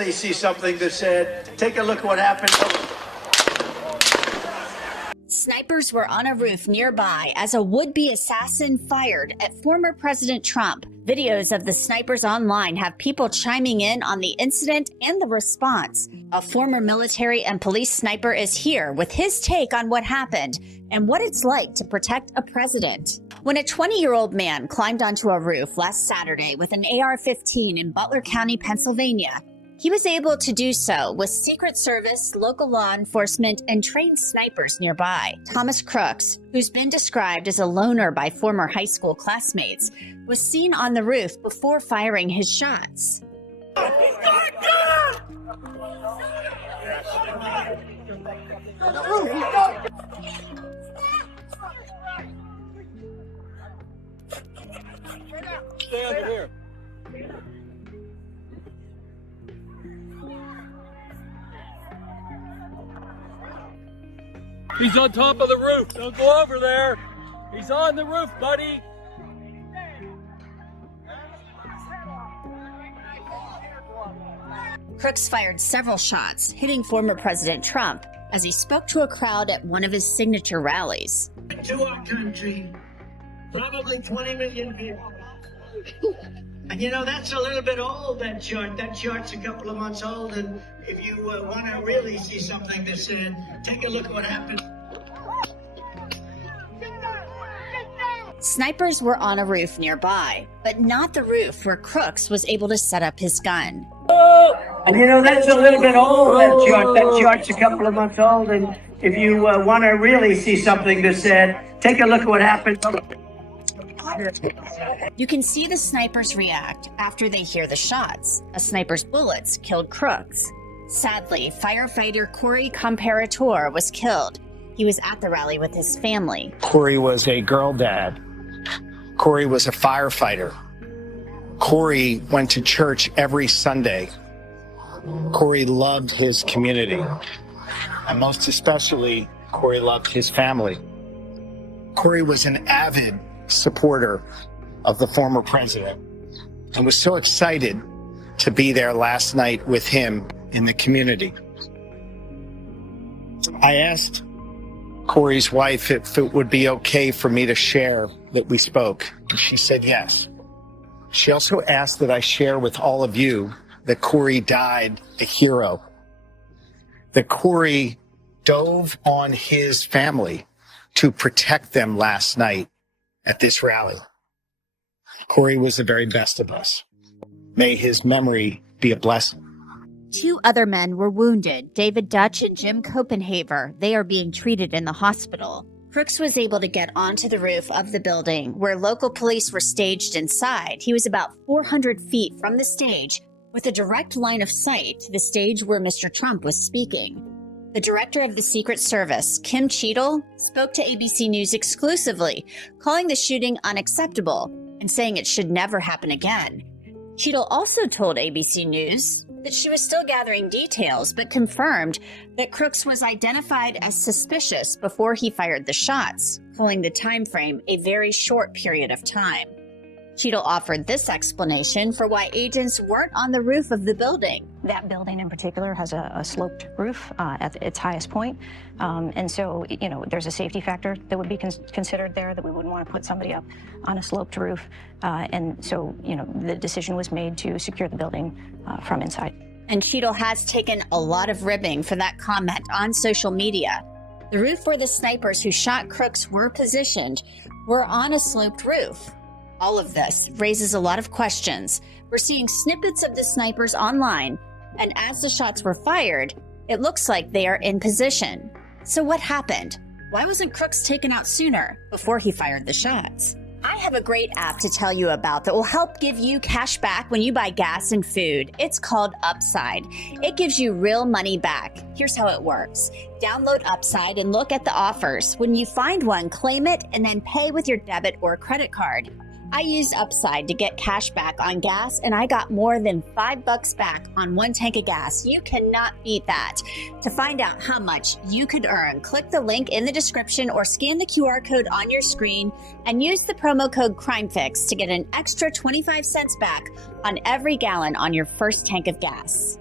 They see something that said, take a look at what happened. Snipers were on a roof nearby as a would-be assassin fired at former President Trump. Videos of the snipers online have people chiming in on the incident and the response. A former military and police sniper is here with his take on what happened and what it's like to protect a president. When a 20-year-old man climbed onto a roof last Saturday with an AR-15 in Butler County, Pennsylvania, he was able to do so with Secret Service, local law enforcement, and trained snipers nearby. Thomas Crooks, who's been described as a loner by former high school classmates, was seen on the roof before firing his shots. Stand here. He's on top of the roof. Don't go over there. He's on the roof, buddy. Crooks fired several shots, hitting former President Trump as he spoke to a crowd at one of his signature rallies. To our country, probably 20 million people. And you know, that's a little bit old, that chart. That chart's a couple of months old, and if you want to really see something that said, take a look at what happened. Snipers were on a roof nearby, but not the roof where Crooks was able to set up his gun. And you know, that's a little bit old, that chart. That chart's a couple of months old, and if you want to really see something that said, take a look at what happened. You can see the snipers react after they hear the shots. A sniper's bullets killed Crooks. Sadly, firefighter Corey Comparator was killed. He was at the rally with his family. Corey was a girl dad. Corey was a firefighter. Corey went to church every Sunday. Corey loved his community. And most especially, Corey loved his family. Corey was an avid supporter of the former president and was so excited to be there last night with him in the community. I asked Corey's wife if it would be okay for me to share that we spoke, and she said yes. She also asked that I share with all of you that Corey died a hero, that Corey dove on his family to protect them last night at this rally. Corey was the very best of us. May his memory be a blessing. 2 other men were wounded, David Dutch and Jim Copenhaver. They are being treated in the hospital. Crooks was able to get onto the roof of the building where local police were staged inside. He was about 400 feet from the stage with a direct line of sight to the stage where Mr. Trump was speaking. The director of the Secret Service, Kim Cheadle, spoke to ABC News exclusively, calling the shooting unacceptable and saying it should never happen again. Cheadle also told ABC News that she was still gathering details, but confirmed that Crooks was identified as suspicious before he fired the shots, calling the time frame a very short period of time. Cheadle offered this explanation for why agents weren't on the roof of the building. That building in particular has a sloped roof at its highest point. And so, you know, there's a safety factor that would be considered there, that we wouldn't want to put somebody up on a sloped roof. And so, you know, the decision was made to secure the building from inside. And Cheadle has taken a lot of ribbing for that comment on social media. The roof where the snipers who shot Crooks were positioned were on a sloped roof. All of this raises a lot of questions. We're seeing snippets of the snipers online, and as the shots were fired, it looks like they are in position. So what happened? Why wasn't Crooks taken out sooner before he fired the shots? I have a great app to tell you about that will help give you cash back when you buy gas and food. It's called Upside. It gives you real money back. Here's how it works. Download Upside and look at the offers. When you find one, claim it and then pay with your debit or credit card. I used Upside to get cash back on gas, and I got more than $5 back on 1 tank of gas. You cannot beat that. To find out how much you could earn, click the link in the description or scan the QR code on your screen and use the promo code CRIMEFIX to get an extra 25 cents back on every gallon on your first tank of gas.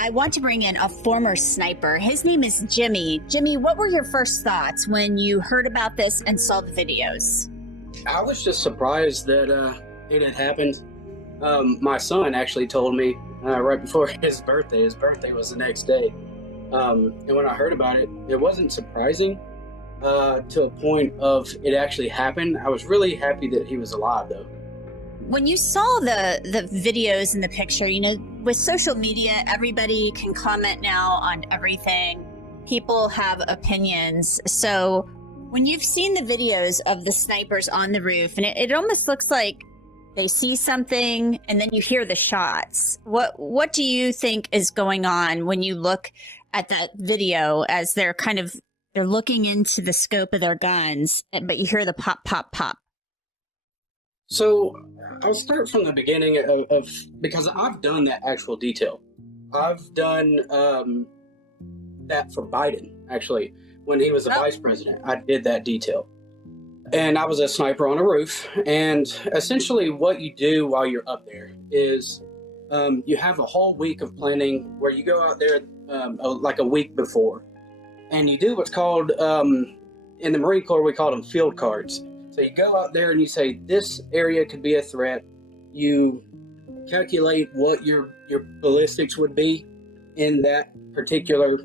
I want to bring in a former sniper. His name is Jimmy. Jimmy, what were your first thoughts when you heard about this and saw the videos? I was just surprised that it had happened. My son actually told me right before his birthday. His birthday was the next day. And when I heard about it, it wasn't surprising to a point of it actually happened. I was really happy that he was alive, though. When you saw the videos and the picture, you know, with social media, everybody can comment now on everything. People have opinions. So when you've seen the videos of the snipers on the roof, and it almost looks like they see something and then you hear the shots. What do you think is going on when you look at that video as they're looking into the scope of their guns, but you hear the pop, pop, pop? So I'll start from the beginning of because I've done that actual detail. I've done that for Biden, actually. When he was a vice president, I did that detail. And I was a sniper on a roof. And essentially what you do while you're up there is you have a whole week of planning where you go out there like a week before. And you do what's called, in the Marine Corps, we call them field cards. So you go out there and you say, this area could be a threat. You calculate what your ballistics would be in that particular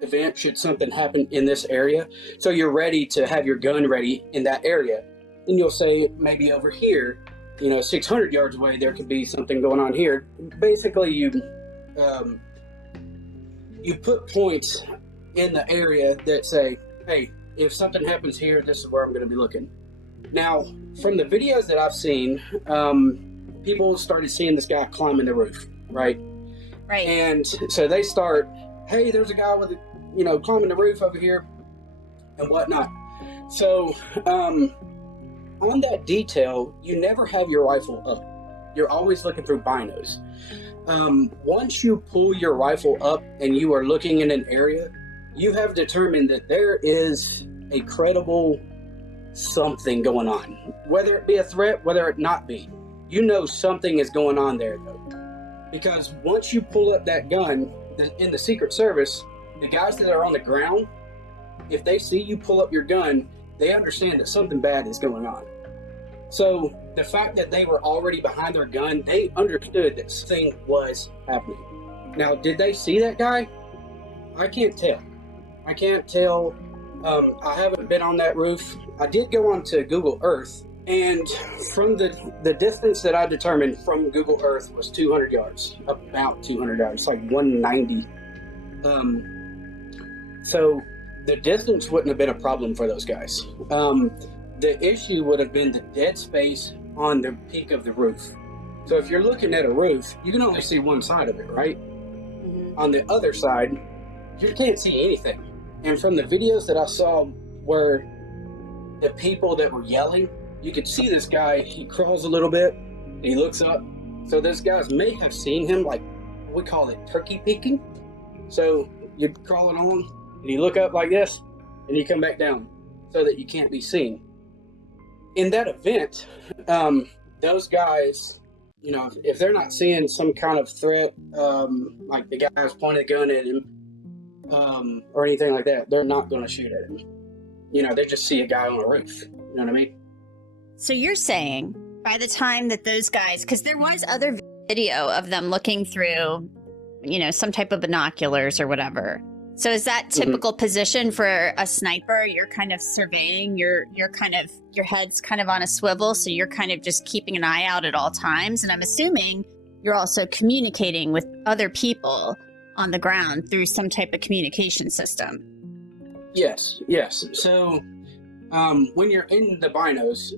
event should something happen in this area. So you're ready to have your gun ready in that area. Then you'll say maybe over here, 600 yards away, there could be something going on here. Basically, you put points in the area that say, hey, if something happens here, this is where I'm going to be looking. Now, from the videos that I've seen, people started seeing this guy climbing the roof, right? Right. And so they start, hey, there's a guy with, climbing the roof over here and whatnot. So on that detail, you never have your rifle up. You're always looking through binos. Once you pull your rifle up and you are looking in an area, you have determined that there is a credible something going on. Whether it be a threat, whether it not be. You know something is going on there, though. Because once you pull up that gun, in the Secret Service, the guys that are on the ground, if they see you pull up your gun, they understand that something bad is going on. So the fact that they were already behind their gun, they understood that something was happening. Now, did they see that guy? I can't tell. I haven't been on that roof. I did go onto Google Earth, and from the distance that I determined from Google Earth was 200 yards, about 200 yards, like 190. So the distance wouldn't have been a problem for those guys. The issue would have been the dead space on the peak of the roof. So if you're looking at a roof, you can only see one side of it, right? Mm-hmm. On the other side, you can't see anything. And from the videos that I saw where the people that were yelling, you could see this guy, he crawls a little bit, he looks up. So those guys may have seen him, like, we call it turkey peeking. So you're crawling on, and you look up like this, and you come back down so that you can't be seen. In that event, those guys, if they're not seeing some kind of threat, like the guy's pointing a gun at him, or anything like that, they're not going to shoot at him. They just see a guy on a roof. You know what I mean? So you're saying by the time that those guys, because there was other video of them looking through, some type of binoculars or whatever. So is that typical position for a sniper? You're kind of surveying, your head's kind of on a swivel, so you're kind of just keeping an eye out at all times. And I'm assuming you're also communicating with other people on the ground through some type of communication system. Yes. So when you're in the binos,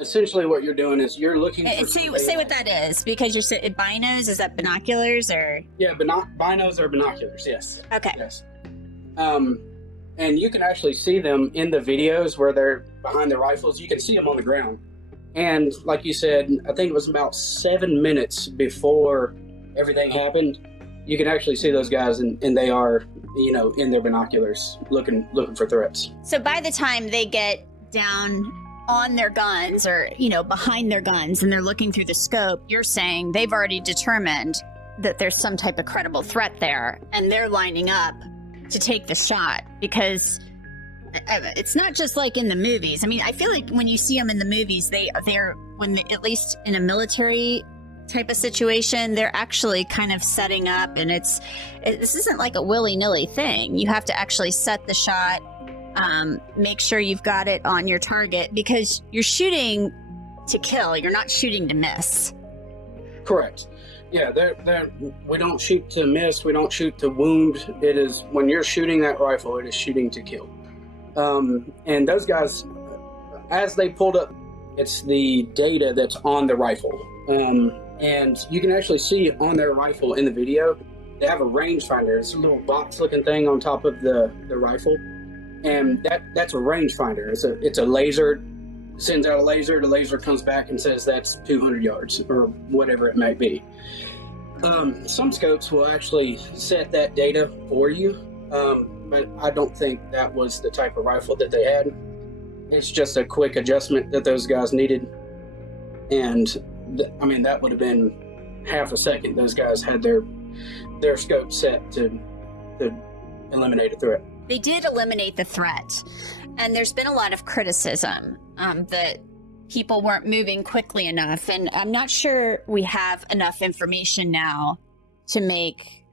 essentially what you're doing is you're looking for... Say what that is, because you're saying binos, is that binoculars or... Yeah, binos are binoculars, yes. Okay. Yes. And you can actually see them in the videos where they're behind their rifles. You can see them on the ground. And like you said, I think it was about 7 minutes before everything happened, you can actually see those guys, and they are, in their binoculars looking for threats. So by the time they get down on their guns or, behind their guns and they're looking through the scope, you're saying they've already determined that there's some type of credible threat there, and they're lining up to take the shot, because it's not just like in the movies. I mean, I feel like when you see them in the movies, at least in a military type of situation, they're actually kind of setting up, and this isn't like a willy-nilly thing. You have to actually set the shot, make sure you've got it on your target, because you're shooting to kill. You're not shooting to miss. Correct. Yeah, we don't shoot to miss. We don't shoot to wound. It is, when you're shooting that rifle, it is shooting to kill. And those guys, as they pulled up, it's the data that's on the rifle. And you can actually see on their rifle in the video, they have a rangefinder. It's a little box-looking thing on top of the rifle. And that's a rangefinder. It's a laser, sends out a laser. The laser comes back and says that's 200 yards or whatever it might be. Some scopes will actually set that data for you, but I don't think that was the type of rifle that they had. It's just a quick adjustment that those guys needed, and that would have been half a second. Those guys had their scope set to eliminate a threat. They did eliminate the threat, and there's been a lot of criticism that people weren't moving quickly enough, and I'm not sure we have enough information now to make,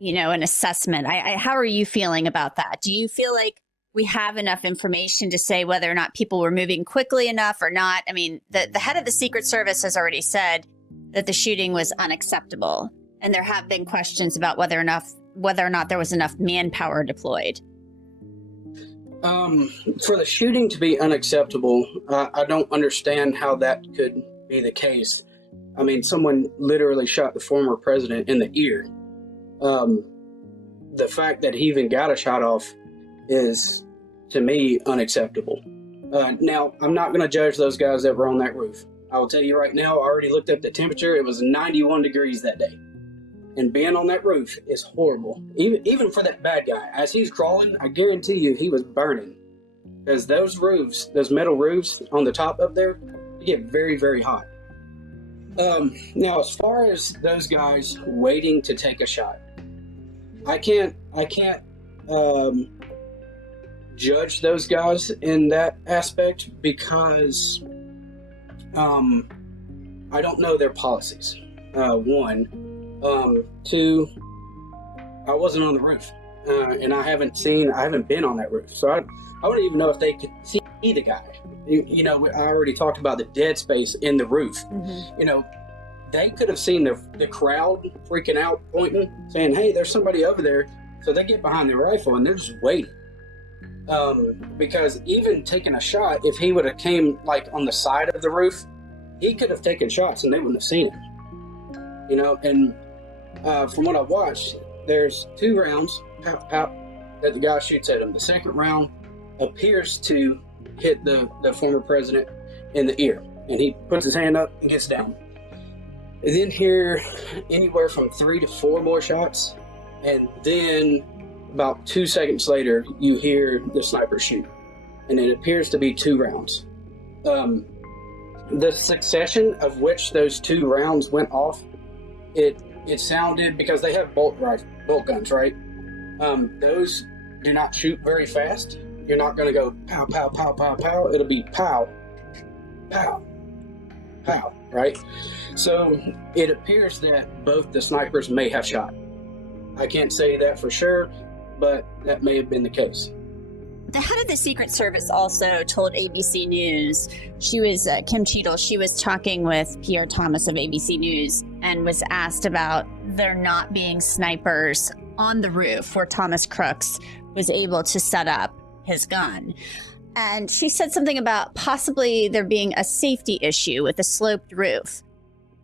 an assessment. How are you feeling about that? Do you feel like we have enough information to say whether or not people were moving quickly enough or not? I mean, the head of the Secret Service has already said that the shooting was unacceptable, and there have been questions about whether or not there was enough manpower deployed. For the shooting to be unacceptable, I don't understand how that could be the case. I mean, someone literally shot the former president in the ear. The fact that he even got a shot off is, to me, unacceptable. Now, I'm not going to judge those guys that were on that roof. I will tell you right now, I already looked up the temperature. It was 91 degrees that day. And being on that roof is horrible. Even for that bad guy. As he's crawling, I guarantee you he was burning. Because those roofs, those metal roofs on the top up there, they get very, very hot. Now, as far as those guys waiting to take a shot, I can't judge those guys in that aspect, because I don't know their policies. One. Two, I wasn't on the roof, and I haven't been on that roof, so I don't even know if they could see the guy. I already talked about the dead space in the roof. Mm-hmm. They could have seen the crowd freaking out, pointing, saying, "Hey, there's somebody over there." So they get behind their rifle and they're just waiting. Because even taking a shot, if he would have came like on the side of the roof, he could have taken shots and they wouldn't have seen him. And from what I've watched, there's 2 rounds, pop, pop, that the guy shoots at him. The second round appears to hit the former president in the ear, and he puts his hand up and gets down. And then hear anywhere from 3 to 4 more shots, and then about 2 seconds later, you hear the sniper shoot, and it appears to be 2 rounds. The succession of which those 2 rounds went off, it sounded, because they have bolt guns, right? Those do not shoot very fast. You're not going to go pow, pow, pow, pow, pow. It'll be pow, pow, pow, right? So it appears that both the snipers may have shot. I can't say that for sure, but that may have been the case. The head of the Secret Service also told ABC News, she was Kim Cheadle, she was talking with Pierre Thomas of ABC News and was asked about there not being snipers on the roof where Thomas Crooks was able to set up his gun. And she said something about possibly there being a safety issue with a sloped roof.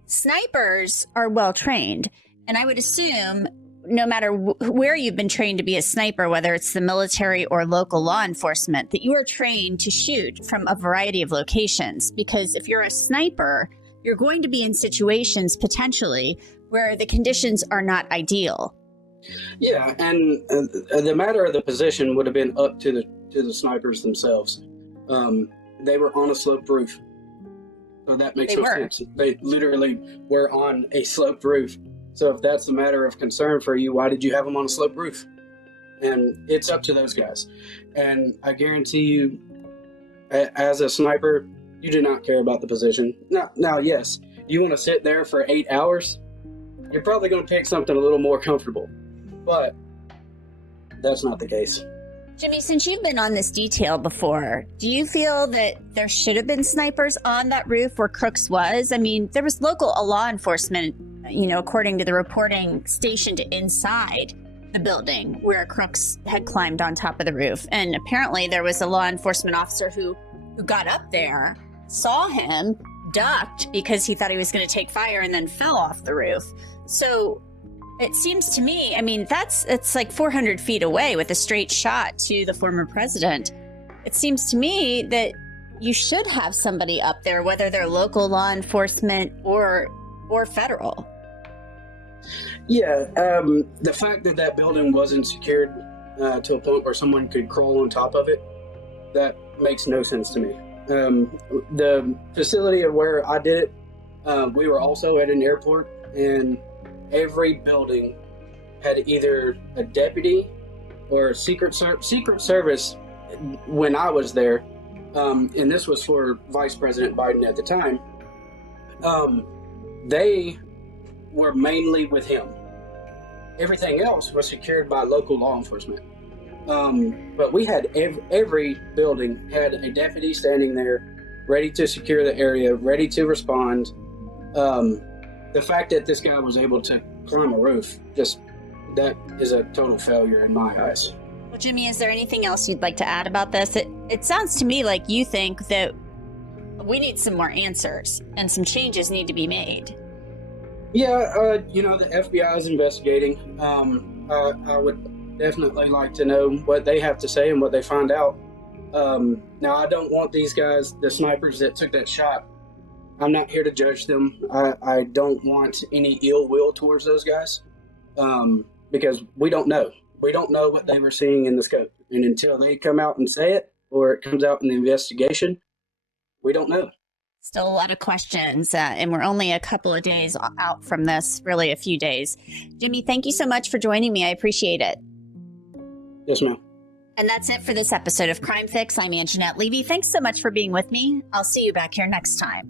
Snipers are well trained, and I would assume no matter where you've been trained to be a sniper, whether it's the military or local law enforcement, that you are trained to shoot from a variety of locations. Because if you're a sniper, you're going to be in situations potentially where the conditions are not ideal. Yeah, and the matter of the position would have been up to the snipers themselves. They were on a sloped roof, so that makes sense. They literally were on a sloped roof. So if that's a matter of concern for you, why did you have them on a sloped roof? And it's up to those guys. And I guarantee you, as a sniper, you do not care about the position. Now, yes, you want to sit there for 8 hours, you're probably going to pick something a little more comfortable. But that's not the case. Jimmy, since you've been on this detail before, do you feel that there should have been snipers on that roof where Crooks was? I mean, there was local law enforcement, according to the reporting, stationed inside the building where Crooks had climbed on top of the roof. And apparently there was a law enforcement officer who got up there, saw him, ducked because he thought he was going to take fire, and then fell off the roof. So it seems to me, I mean, it's like 400 feet away with a straight shot to the former president. It seems to me that you should have somebody up there, whether they're local law enforcement or federal. Yeah, the fact that building wasn't secured to a point where someone could crawl on top of it, that makes no sense to me. The facility of where I did it, we were also at an airport, and every building had either a deputy or a Secret Service when I was there, and this was for Vice President Biden at the time. They were mainly with him. Everything else was secured by local law enforcement. But we had every building had a deputy standing there, ready to secure the area, ready to respond. The fact that this guy was able to climb a roof, that is a total failure in my eyes. Well, Jimmy, is there anything else you'd like to add about this? It sounds to me like you think that we need some more answers and some changes need to be made. Yeah, the FBI is investigating. I would definitely like to know what they have to say and what they find out. Now, I don't want these guys, the snipers that took that shot, I'm not here to judge them. I don't want any ill will towards those guys, because we don't know. We don't know what they were seeing in the scope. And until they come out and say it, or it comes out in the investigation, we don't know. Still a lot of questions, and we're only a couple of days out from this, really a few days. Jimmy, thank you so much for joining me. I appreciate it. Yes, ma'am. And that's it for this episode of Crime Fix. I'm Anjanette Levy. Thanks so much for being with me. I'll see you back here next time.